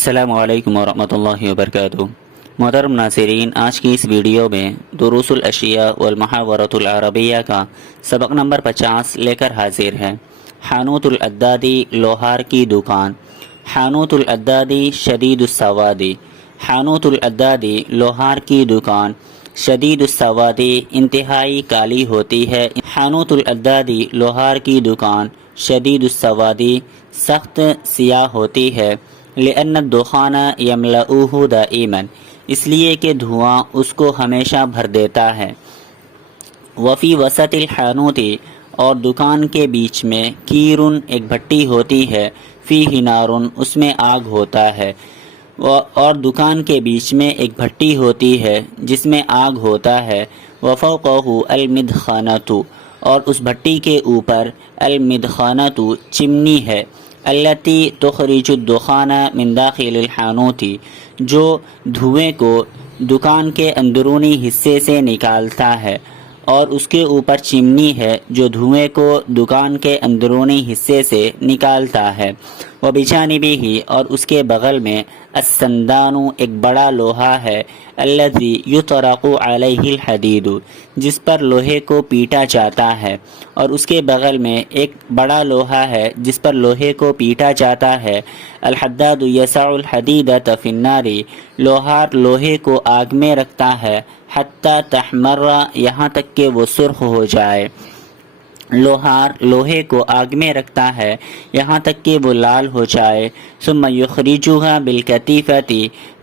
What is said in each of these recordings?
السلام علیکم ورحمۃ اللہ وبرکاتہ۔ محترم ناظرین، آج کی اس ویڈیو میں دروس الاشیاء والمحاورۃ العربیہ کا سبق نمبر 50 لے کر حاضر ہے۔ حانوت العدادی، لوہار کی دکان۔ حانوت العدادی شدید السوادی، حانوت العدادی لوہار کی دکان شدید السوادی انتہائی کالی ہوتی ہے۔ حانوت العدادی لوہار کی دکان شدید السوادی سخت سیاہ ہوتی ہے۔ لأن الدخان یملؤہ دائما، اس لیے کہ دھواں اس کو ہمیشہ بھر دیتا ہے۔ وفی وسط الحانوت، اور دکان کے بیچ میں کیرن ایک بھٹی ہوتی ہے، فیہ نارن اس میں آگ ہوتا ہے، اور دکان کے بیچ میں ایک بھٹی ہوتی ہے جس میں آگ ہوتا ہے۔ وفوقہ المدخنۃ، اور اس بھٹی کے اوپر المدخنۃ چمنی ہے۔ التی تخرج الدخان من داخل الحانوت، جو دھوئیں کو دکان کے اندرونی حصے سے نکالتا ہے، اور اس کے اوپر چمنی ہے جو دھوئیں کو دکان کے اندرونی حصے سے نکالتا ہے۔ وبجانبہ، اور اس کے بغل میں السندان ایک بڑا لوہا ہے، الذی یطرق علیہ الحدید، جس پر لوہے کو پیٹا جاتا ہے، اور اس کے بغل میں ایک بڑا لوہا ہے جس پر لوہے کو پیٹا جاتا ہے۔ الحداد یسع الحدیدۃ فی النار، لوہار لوہے کو آگ میں رکھتا ہے، حتی تحمر، یہاں تک کہ وہ سرخ ہو جائے۔ لوہار لوہے کو آگ میں رکھتا ہے یہاں تک کہ وہ لال ہو جائے۔ ثم یخرجھا بالکتیفۃ،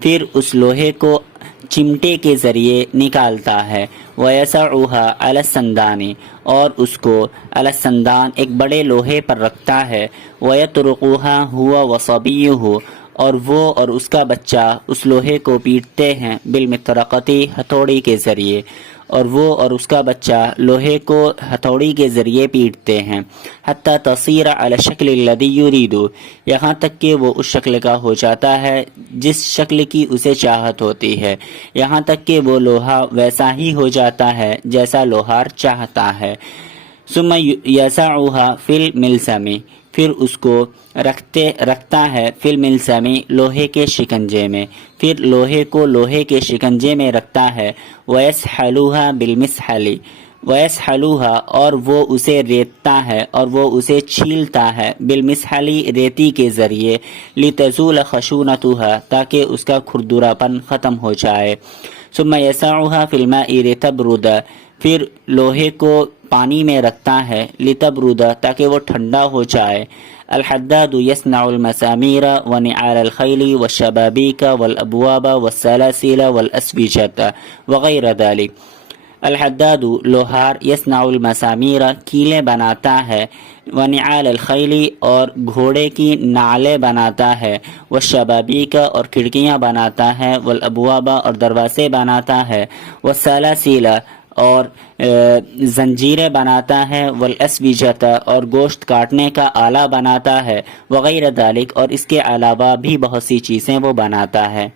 پھر اس لوہے کو چمٹے کے ذریعے نکالتا ہے۔ ویسعھا علی السندان، اور اس کو علی السندان ایک بڑے لوہے پر رکھتا ہے۔ ویطرقھا ھو وصبیہ، اور وہ اور اس کا بچہ اس لوہے کو پیٹتے ہیں، بالمطرقۃ ہتھوڑی کے ذریعے، اور وہ اور اس کا بچہ لوہے کو ہتھوڑی کے ذریعے پیٹتے ہیں۔ حتی تصیر علی الشکل الذی یرید، یہاں تک کہ وہ اس شکل کا ہو جاتا ہے جس شکل کی اسے چاہت ہوتی ہے، یہاں تک کہ وہ لوہا ویسا ہی ہو جاتا ہے جیسا لوہار چاہتا ہے۔ ثم یضعھا فی الملسم، پھر اس کو رکھتا ہے فی الملسم، لوہے کے شکنجے میں، پھر لوہے کو لوہے کے شکنجے میں رکھتا ہے۔ ویسحلھا بالمسحل، ویسحلھا، اور وہ اسے ریتتا ہے اور وہ اسے چھیلتا ہے، بالمسحل ریتی کے ذریعے، لتزول خشونتھا، تاکہ اس کا کھردرا پن ختم ہو جائے۔ ثم یضعھا فی الماء لتبرد، پھر لوہے کو پانی میں رکھتا ہے، لتبرد، تاکہ وہ ٹھنڈا ہو جائے۔ الحداد یصنع المسامیر ونعال الخیل والشبابیک والابواب والسلاسل والاسوجۃ وغیر ذلک۔ الحداد لوہار، یصنع المسامیر کیلیں بناتا ہے، ونعال الخیل اور گھوڑے کی نعلیں بناتا ہے، والشبابیک اور کھڑکیاں بناتا ہے، والابواب اور دروازے بناتا ہے، والسلاسل اور زنجیریں بناتا ہے، والاسوجۃ اور گوشت کاٹنے کا آلہ بناتا ہے، وغیر ذلک، اور اس کے علاوہ بھی بہت سی چیزیں وہ بناتا ہے۔